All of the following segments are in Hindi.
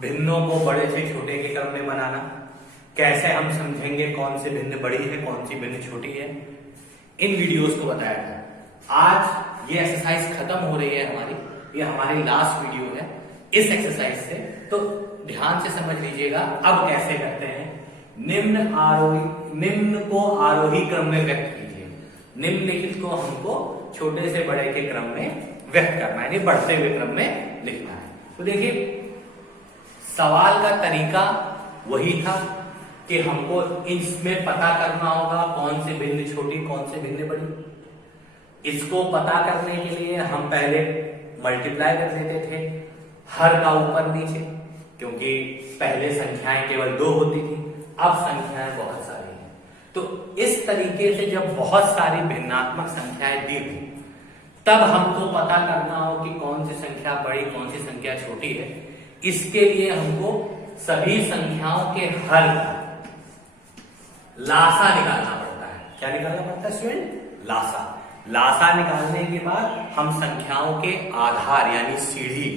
भिन्नों को बड़े से छोटे के क्रम में बनाना। कैसे हम समझेंगे कौन सी भिन्न बड़ी है, कौन सी भिन्न छोटी है, इन वीडियोस को बताया था। आज ये एक्सरसाइज खत्म हो रही है हमारी, ये हमारी लास्ट वीडियो है इस एक्सरसाइज से, तो ध्यान से समझ लीजिएगा। अब कैसे करते हैं, निम्न को आरोही क्रम में व्यक्त कीजिए। निम्नलिखित को हमको छोटे से बड़े के क्रम में व्यक्त करना है, यानी बढ़ते हुए क्रम में लिखना है। तो देखिए सवाल का तरीका वही था कि हमको इसमें पता करना होगा कौन सी भिन्न छोटी, कौन सी भिन्न बड़ी। इसको पता करने के लिए हम पहले मल्टीप्लाई कर देते थे हर का ऊपर नीचे, क्योंकि पहले संख्याएं केवल 2 होती थी, अब संख्याएं बहुत सारी हैं। तो इस तरीके से जब बहुत सारी भिन्नात्मक संख्याएं दी हुई, तब हमको पता करना हो कि कौन सी संख्या बड़ी, कौन सी संख्या छोटी है। इसके लिए हमको सभी संख्याओं के हर का लासा निकालना पड़ता है। क्या निकालना पड़ता है स्टूडेंट? लासा। लासा निकालने के बाद हम संख्याओं के आधार यानी सीढ़ी,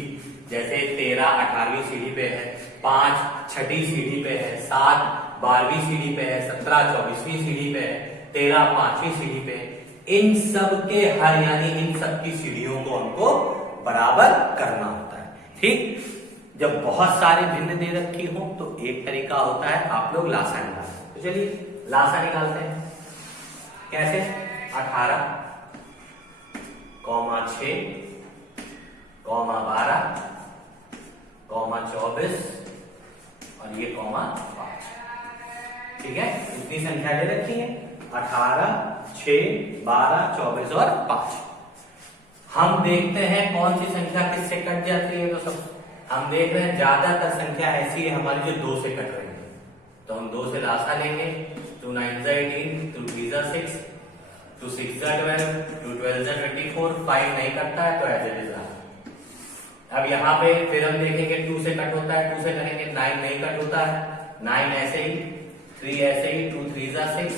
जैसे 13 18वीं सीढ़ी पे है, 5 छठी सीढ़ी पे है, 7 12वीं सीढ़ी पे है, 17 24वीं सीढ़ी पे है, 13 5वीं सीढ़ी पे है, इन सब के हर यानी इन सब की सीढ़ियों को हमको बराबर करना होता है। ठीक, जब बहुत सारे भिन्न दे रखी हो तो एक तरीका होता है आप लोग लासा निकालते हैं। तो चलिए लासा निकालते हैं। कैसे? 18, 6, 12, 24 और ये 5। ठीक है, इतनी संख्या दे रखी है, 18, 6, 12, 24 और 5। हम देखते हैं कौन सी संख्या किससे कट जाती है। तो सब हम देख रहे हैं ज्यादातर संख्या ऐसी है हमारी जो 2 से कट रही है, तो हम 2 से लासा लेंगे। 2 9 18, 2 3 6, 2 6 12, 2 12 24, 5 नहीं कटता है तो ऐसे इट इज। अब यहाँ पे फिर हम देखेंगे 2 से कट होता है, 2 से करेंगे, 9 नहीं कट होता है, 9 ऐसे ही, 3 ऐसे ही, 2 3 6,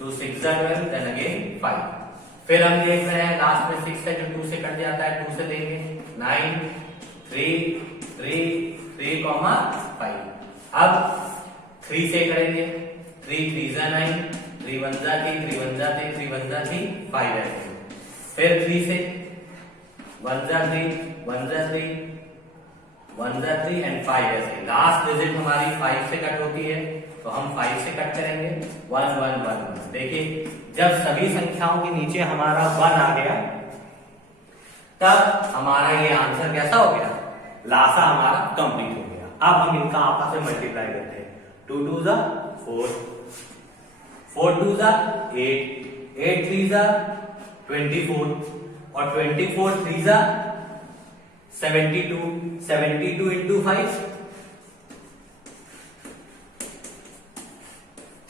2 6 12, देन अगेन 5। फिर हम देख रहे हैं लास्ट में 6 है जो 2 से कट जाता है, 2 से देंगे, 9 3 3 3, 5। अब 3 से करेंगे, 3 3 9, 3 1 3, 3 1 3, 3 1 3, 5 ऐसे। फिर 3 से 1 3, 1 3, 1 3 एंड 5 ऐसे। लास्ट डिजिट हमारी 5 से कट होती है, तो हम 5 से कट करेंगे, 1 1 1। देखिए जब सभी संख्याओं के नीचे हमारा 1 आ गया, तब हमारा ये आंसर कैसा हो गया? लासा हमारा कंप्लीट हो गया। अब हम इनका आपस में मल्टीप्लाई करते हैं। 2 2 4, 4 2 8, 8 3 24 और 24 3 72, 72 into 5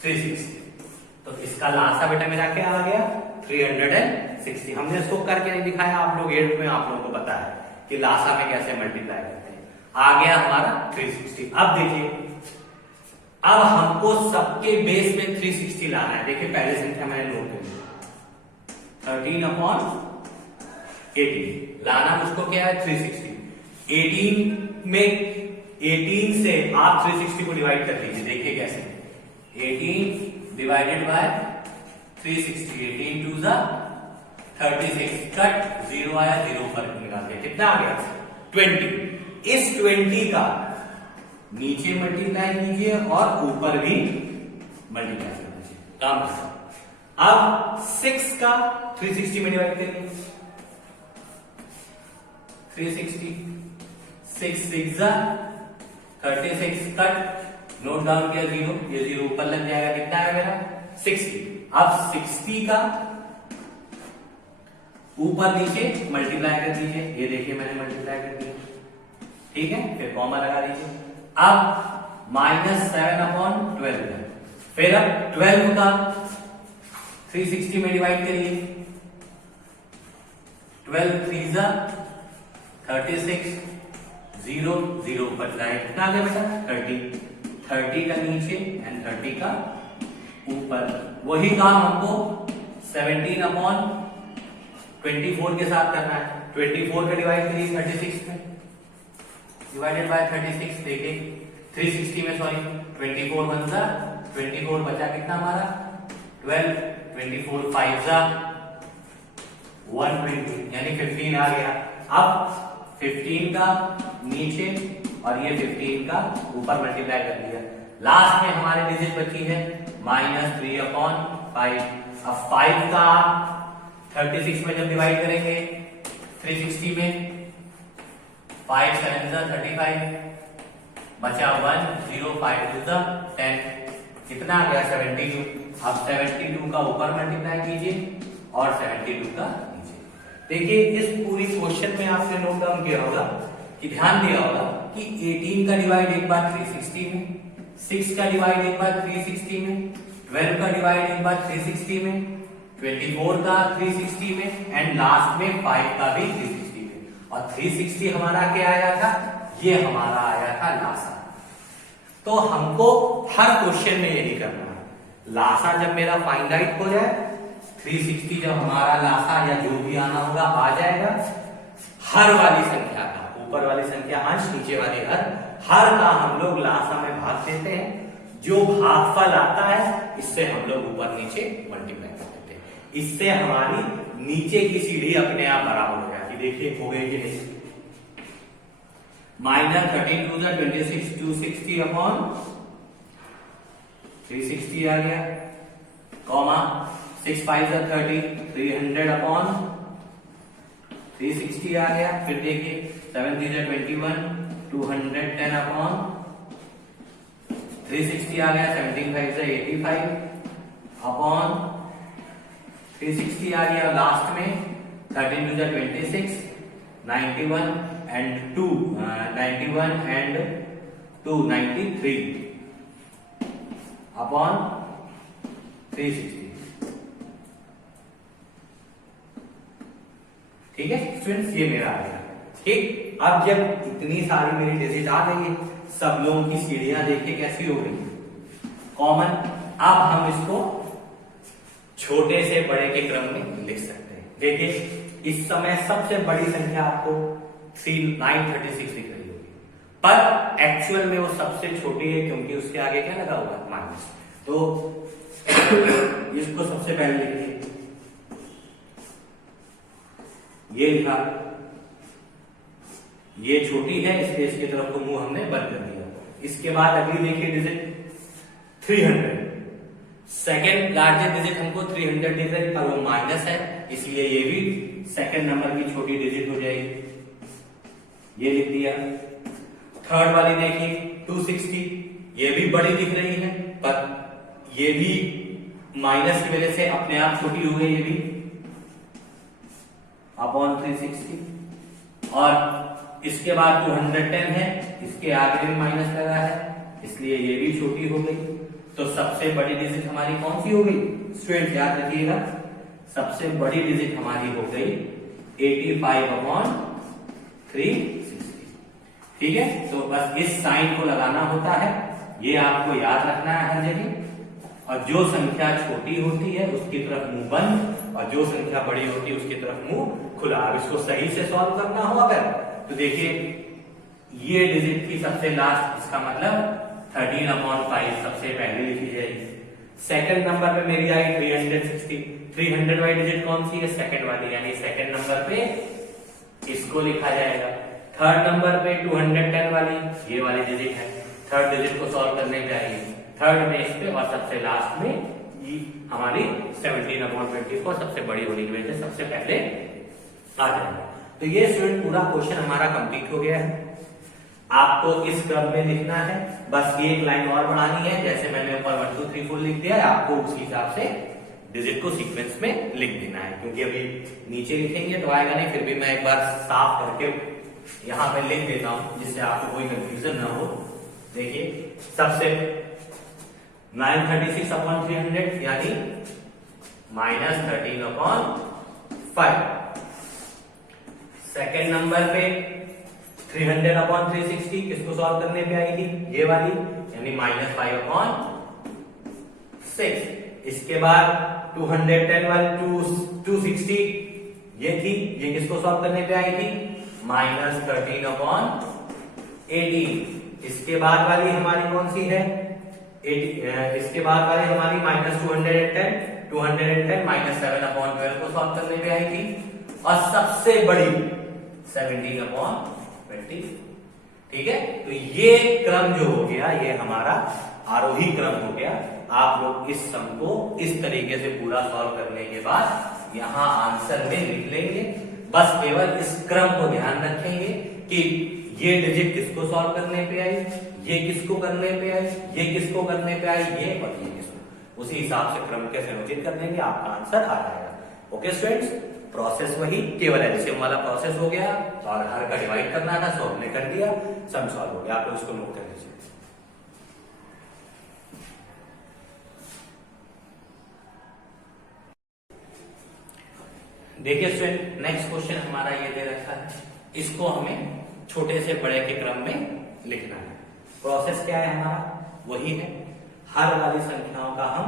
360। तो इसका लासा बेटा मेरा क्या आ गया? 360। हमने इसको करके नहीं दिखाया, आप लोग 8th में आप लोगों को पता है कि लासा में कैसे मल्टीप्लाई करते हैं। आ गया हमारा 360। अब देखिए, अब हमको सबके बेस में 360 लाना है। देखिए पहले संख्या मैंने नोट कर ली, 13/18 लाना मुझको क्या है? 360। 18 में 18 से आप 360 को डिवाइड कर लीजिए। देखिए कैसे, 18 डिवाइडेड बाय 360, 18 2 36, कट 0 आया, 0 पर निकाल दिया, कितना आ गया? 20। इस 20 का नीचे मल्टीप्लाई कीजिए और ऊपर भी मल्टीप्लाई कर दीजिए, काम खत्म। अब 6 का 360 में डिवाइड करिए, 360, 6 6 36, कट नोट डाउन किया 0, ये 0 ऊपर लग जाएगा, कितना है मेरा? 60। अब 60 का ऊपर नीचे मल्टीप्लाई कर दीजिए, ये देखिए मैंने मल्टीप्लाई कर दिया, ठीक है। फिर कॉमा लगा दीजिए। अब -7/12 है। फिर अब 12 का 360 में डिवाइड करिए, 12 3 36, 0 0 पर जाए, कितना आ गया बेटा? 30। 30 का नीचे एंड 30 का ऊपर। वही काम हमको 17/24 के साथ करना है। 24 का डिवाइड करिए 36 में, डिवाइडेड बाय 36, देखिए 360 में सॉरी 24 1 जा 24 बचा कितना हमारा 12, 24 5 जा 120 यानी 15 आ गया। अब 15 का नीचे और ये 15 का ऊपर मल्टीप्लाई कर दिया, लास्ट में हमारे डिजिट बची है -3/5। अब 5 का 36 में जब डिवाइड करेंगे 360 में 5 7 जा 35 बचा 1 0 5 2 जा 10 कितना आ गया 72। अब 72 का ऊपर मल्टीप्लाई कीजिए और 72 का नीचे। देखिए इस पूरी क्वेश्चन में आपने नोट डाउन किया होगा कि ध्यान दिया होगा कि 18 का डिवाइड एक बार 360 में, 6 का डिवाइड एक बार 360 में, 12 का डिवाइड एक बार 360 में, 24 का 360 में एंड लास्ट में 5 का भी 360 में। और 360 हमारा क्या आया था, ये हमारा आया था लासा। तो हमको हर क्वेश्चन में यही करना है, लासा जब मेरा फाइनाइट हो जाए 360 जब हमारा लासा या जो भी आना होगा आ जाएगा, हर वाली संख्या का ऊपर वाली संख्या अंश नीचे वाली हर का हम लोग लासा में भाग देते हैं, जो भागफल आता है इससे हम लोग ऊपर नीचे मल्टीप्लाई कर देते हैं, इससे हमारी नीचे की सीढ़ी अपने आप बराबर हो जाती। देखिए हो गई कि नहीं, -13 2 26 260 अपॉन 360 आ गया, कॉमा 6 5 30 300 अपॉन 360 आ गया। फिर देखिए 7 3 21 210 अपॉन 360 आ गया, 17 5 85 अपॉन 360 आ गया। लास्ट में 13 2 26 91 and 2 91 and 2 93 अपॉन 360। ठीक है स्टूडेंट्स, ये मेरा आ गया। ठीक, अब जब इतनी सारी मेरी डिजिट आ गई है, सब लोगों की सीढ़ियां देखिए कैसी हो गई कॉमन। अब हम इसको छोटे से बड़े के क्रम में लिख सकते हैं। देखिए इस समय सबसे बड़ी संख्या आपको 936 दिख रही होगी, पर एक्चुअल में वो सबसे छोटी है क्योंकि उसके आगे क्या लगा हुआ है माइनस। तो इसको सबसे पहले लिखिए, ये लिखा, ये छोटी है इसलिए इसकी तरफ को मुंह हमने बंद कर दिया। इसके बाद अगली देखिए डिजिट 300, सेकेंड लार्जेस्ट डिजिट हमको 300 दिख रही है पर वो माइनस है, इसलिए ये भी सेकेंड नंबर की छोटी डिजिट हो जाएगी, ये लिख दिया। थर्ड वाली देखिए 260, ये भी बड़ी दिख रही है पर ये भी माइनस की वजह से अपने आप छोटी हो गई, ये भी अपॉन 360। और इसके बाद 210 है, इसके आगे भी माइनस लगा है इसलिए ये भी छोटी हो गई। तो सबसे बड़ी डिजिट हमारी कौन सी हो गई स्टूडेंट, याद रखिएगा, सबसे बड़ी डिजिट हमारी हो गई 85 अपॉन 360। ठीक है, तो बस इस साइन को लगाना होता है, ये आपको याद रखना है हर जगह। और जो संख्या छोटी होती है उसकी तरफ मुंह बंद और जो संख्या बड़ी होती है उसकी तरफ मुंह खुला। अब इसको सही से सॉल्व करना हो अगर तो देखिए ये डिजिट की सबसे लास्ट, इसका मतलब 13/5 सबसे पहले लिखी जाएगी। सेकंड नंबर पे मेरी आई 360, 300 वाली डिजिट कौन सी है, सेकंड वाली, यानी सेकंड नंबर पे इसको लिखा जाएगा। थर्ड नंबर पे 210 वाली ये वाली डिजिट है, थर्ड डिजिट को सॉल्व करने पे आएगी थर्ड में इस पे, और सबसे लास्ट में ये हमारी 17/20 को सबसे बड़ी होने की वजह से सबसे पहले आ जाएगा। तो ये स्टूडेंट पूरा क्वेश्चन हमारा कंप्लीट हो गया है। आपको इस क्रम में लिखना है, बस एक लाइन और बढ़ानी है, जैसे मैंने ऊपर 1 2 3 4 लिख दिया है, आपको उसी हिसाब से डिजिट को सीक्वेंस में लिख देना है, क्योंकि अभी नीचे लिखेंगे तो आएगा नहीं। फिर भी मैं एक बार साफ करके यहां पे लिख देता हूं जिससे आपको कोई कंफ्यूजन ना हो। देखिए सबसे 936/300 यानी -13/5। सेकेंड नंबर पे 300/360 किसको सॉल्व करने पे आएगी, ये वाली, यानी -5/6। इसके बाद 210 वाली 260 ये थी, ये किसको सॉल्व करने पे आई थी, -13/8। 18। इसके बाद वाली हमारी कौन सी है? 80, इसके बाद वाली हमारी -210, 210 -7/12 को सॉल्व करने पे आई थी, और सबसे बड़ी 17/20। ठीक है, तो ये क्रम जो हो गया ये हमारा आरोही क्रम हो गया। आप लोग इस सम को इस तरीके से पूरा सॉल्व करने के बाद यहां आंसर में लिख लेंगे। बस केवल इस क्रम को ध्यान रखेंगे कि ये डिजिट किसको सॉल्व करने पे आई, ये किसको करने पे आई, ये किसको करने पे आई, ये और ये किसको, उसी हिसाब से क्रम के संयोजित कर देंगे, आपका आंसर आ जाएगा। ओके स्टूडेंट्स, प्रोसेस वही, केवल एलसीएम वाला प्रोसेस हो गया और हर का डिवाइड करना था, सो हमने कर दिया, सम सॉल्व हो गया। आप लोग इसको नोट कर लीजिए। देखिए स्टूडेंट, नेक्स्ट क्वेश्चन हमारा ये दे रखा है, इसको हमें छोटे से बड़े के क्रम में लिखना है। प्रोसेस क्या है हमारा? वही है, हर वाली संख्याओं का हम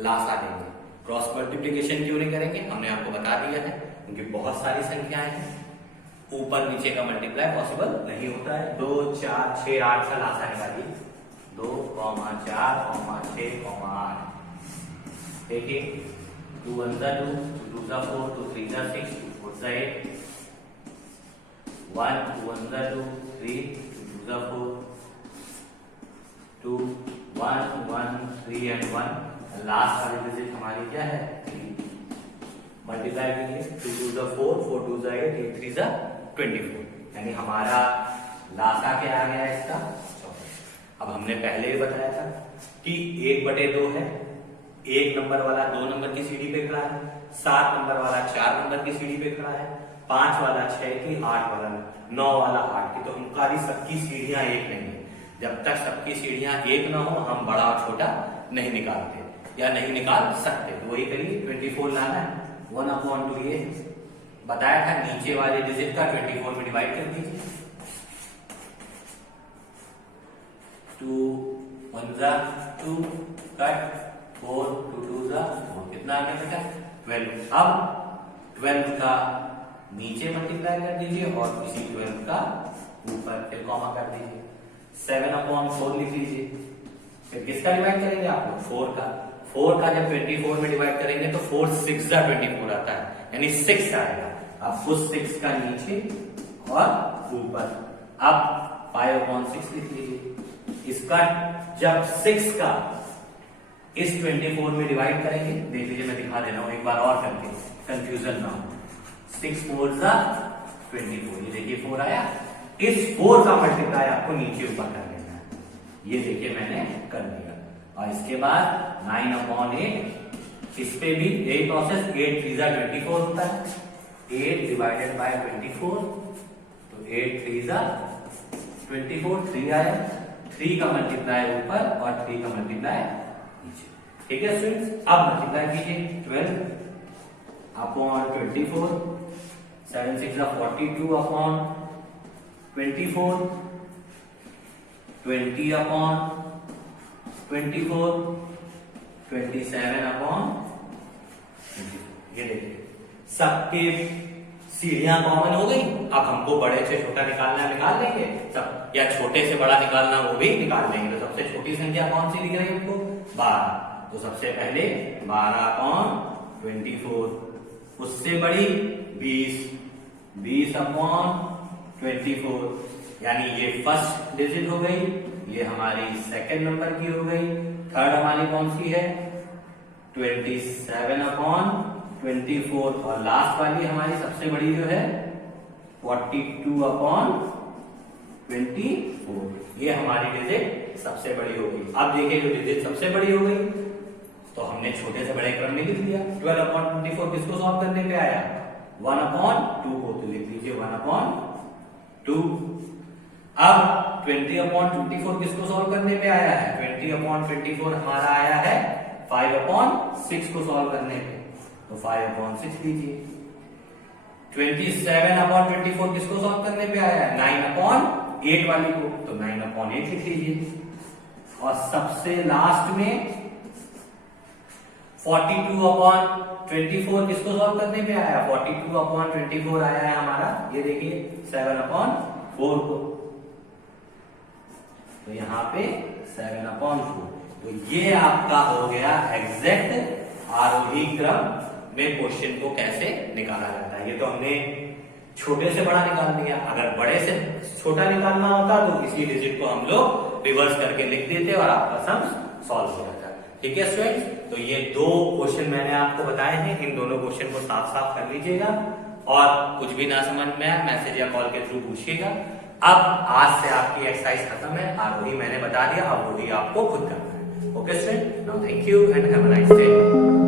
लासा लेंगे। क्रॉस मल्टीप्लीकेशन क्यों नहीं करेंगे, हमने आपको बता दिया है, क्योंकि बहुत सारी संख्याएं हैं, ऊपर नीचे का मल्टीप्लाई पॉसिबल नहीं होता है। 2, 4, 6, 8 का लासा निकालिए। 2, 4, 6, 8। देखिए 2 1 2, 2 2 4, 2 3 6, 2 4 8, 1 2 1 2, 3 2 2 4, 2 1 1 3 and 1। लास्ट वाली डिजिट हमारी क्या है? 3। मल्टीप्लाई कीजिए, 2 2 4, 4 2 8, 8 3 24, यानी हमारा लासा क्या आ गया इसका? 24। अब हमने पहले ही बताया था कि 1/2 है, 1 नंबर वाला 2 नंबर की सीढ़ी पे खड़ा है, 7 नंबर वाला 4 नंबर की सीढ़ी पे खड़ा है, 5 वाला 6 की, 8 वाला 9 वाला 8 की। तो हमारी सबकी सीढ़ियां एक नहीं है। जब तक सबकी सीढ़ियां एक ना हो हम बड़ा और छोटा नहीं निकालते या नहीं निकाल सकते। तो वही करिए, 24 लाना है, 1/2 ये बताया था, नीचे वाले डिजिट का 24 में डिवाइड कर दीजिए। 2 1 2 कट, 4 2 2 4, कितना आ गया बेटा? 12। अब 12 का नीचे मल्टीप्लाई कर दीजिए और इसी 12 का ऊपर फिर कॉमा कर दीजिए। 7/4 लिख लीजिए। फिर किसका डिवाइड करेंगे आप लोग? 4 का। 4 का जब 24 में डिवाइड करेंगे तो 4 6 24 आता है, यानी 6 आएगा। अब उस 6 का नीचे और ऊपर। अब 5/6 लिख लीजिए। इसका जब 6 का इस 24 में डिवाइड करेंगे, देख लीजिए मैं दिखा दे रहा हूं एक बार और करके, कंफ्यूजन ना हो। 6 4 24, ये देखिए 4 आया। इस 4 का मल्टीप्लाई आपको नीचे ऊपर कर देना है, ये देखिए मैंने कर दिया। और इसके बाद 9/8, इस पे भी यही प्रोसेस, 8 3 24 होता है, 8 डिवाइडेड बाय 24, तो 8 3 24, 3 आया। 3 का मल्टीप्लाई ऊपर और 3 का मल्टीप्लाई नीचे। ठीक है स्टूडेंट्स, अब मल्टीप्लाई कीजिए। 12/24, 7 6 42/24, 20/24, 27/24। ये देखिए सबके सीढ़ियां कॉमन हो गई। अब हमको बड़े से छोटा निकालना निकाल लेंगे सब, या छोटे से बड़ा निकालना वो भी निकाल लेंगे। तो सबसे छोटी संख्या कौन सी दिख रही है हमको? 12। तो सबसे पहले 12/24, उससे बड़ी 20, 20/24, यानी ये फर्स्ट डिजिट हो गई, ये हमारी सेकंड नंबर की हो गई। थर्ड हमारी कौन सी है? 27/24, और लास्ट वाली हमारी सबसे बड़ी जो है 42/24, ये हमारी डिजिट सबसे बड़ी होगी। अब देखिए जो डिजिट सबसे बड़ी हो गई तो हमने छोटे से बड़े क्रम में लिख दिया। 12/24 किसको सॉल्व करने पे आया? 1/2 को, तो लिख लीजिए 1/2। अब 20/24 किसको सॉल्व करने पे आया है? 20/24 हमारा आया है 5/6 को सॉल्व करने पे, तो 5/6 लीजिए। 27/24 किसको सॉल्व करने पे आया है? 9/8 वाली को, तो 9/8 लिख लीजिए। और सबसे लास्ट में 42/24 किसको सॉल्व करने पे आया? 42/24 आया है हमारा, ये देखिए 7/4 को। पे 7/4। तो ये आपका हो गया एग्जैक्ट आरोही क्रम में क्वेश्चन को कैसे निकाला जाता है। ये तो हमने छोटे से बड़ा निकाल दिया, अगर बड़े से छोटा निकालना होता तो इसी डिजिट को हम लोग रिवर्स करके लिख देते और आपका सम सॉल्व हो जाता। ठीक है स्टूडेंट्स, तो ये दो क्वेश्चन मैंने आपको बताए हैं, इन दोनों क्वेश्चन को साफ साफ कर लीजिएगा और कुछ भी ना समझ में आए मैसेज या कॉल के थ्रू पूछिएगा। अब आज से आपकी एक्सरसाइज खत्म है, आरोही मैंने बता दिया, अब वही आपको खुद करना है। Okay student, now thank you and have a nice day.